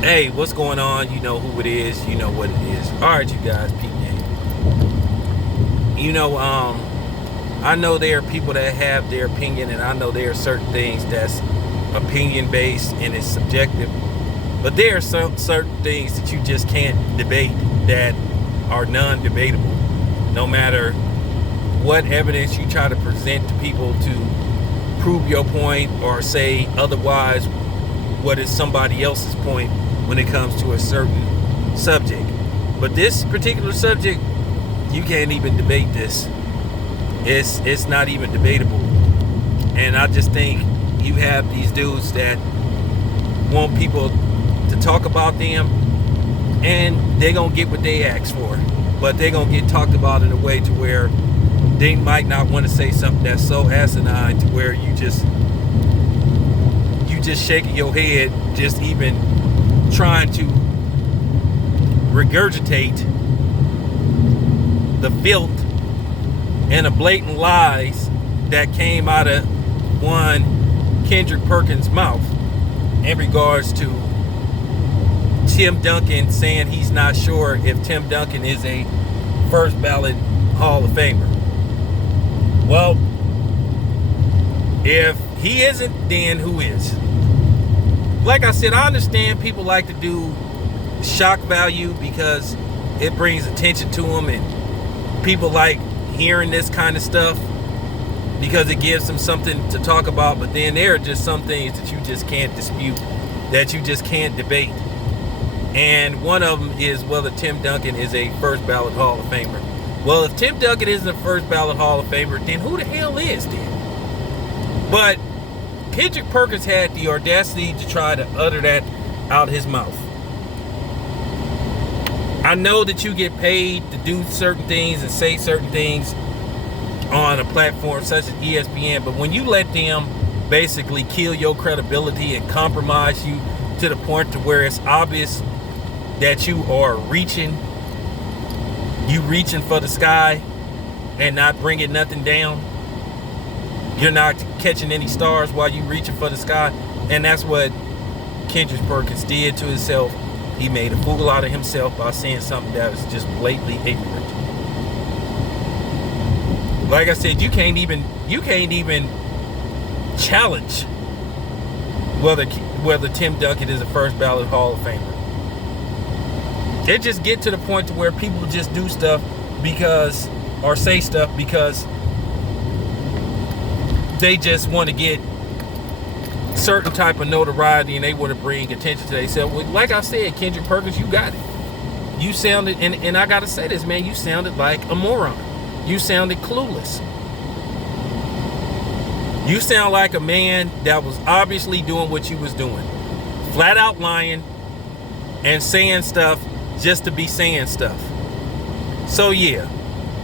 Hey, what's going on? You know who it is. You know what it is. All right, you guys, peep game. I know there are people that have their opinion, and I know there are certain things that's opinion based and it's subjective. But there are some certain things that you just can't debate that are non-debatable, no matter what evidence you try to present to people to prove your point or say otherwise what is somebody else's point when it comes to a certain subject. But this particular subject, you can't even debate this. It's not even debatable. And I just think you have these dudes that want people to talk about them, and they're gonna get what they ask for. But they're gonna get talked about in a way to where they might not want to say something that's so asinine to where you just shaking your head, just even trying to regurgitate the filth and the blatant lies that came out of one Kendrick Perkins' mouth in regards to Tim Duncan saying he's not sure if Tim Duncan is a first ballot Hall of Famer. Well, if he isn't, then who is? Like I said, I understand people like to do shock value because it brings attention to them, and people like hearing this kind of stuff because it gives them something to talk about. But then there are just some things that you just can't dispute, that you just can't debate. And one of them is whether Tim Duncan is a first ballot Hall of Famer. Well, if Tim Duncan isn't a first ballot Hall of Famer, then who the hell is then? But Kendrick Perkins had the audacity to try to utter that out his mouth. I know that you get paid to do certain things and say certain things on a platform such as ESPN, but when you let them basically kill your credibility and compromise you to the point to where it's obvious that you are reaching for the sky and not bringing nothing down, you're not catching any stars while you reaching for the sky. And that's what Kendrick Perkins did to himself. He made a fool out of himself by saying something that was just blatantly ignorant. Like I said, you can't even challenge whether Tim Duncan is a first ballot Hall of Famer. It just get to the point to where people just do stuff because, or say stuff because they just want to get certain type of notoriety and they want to bring attention to themselves. Well, like I said, Kendrick Perkins, you got it. You sounded, and I gotta say this, man, you sounded like a moron. You sounded clueless. You sound like a man that was obviously doing what you was doing. Flat out lying and saying stuff just to be saying stuff. So yeah,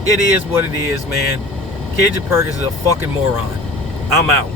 it is what it is, man. Kendrick Perkins is a fucking moron. I'm out.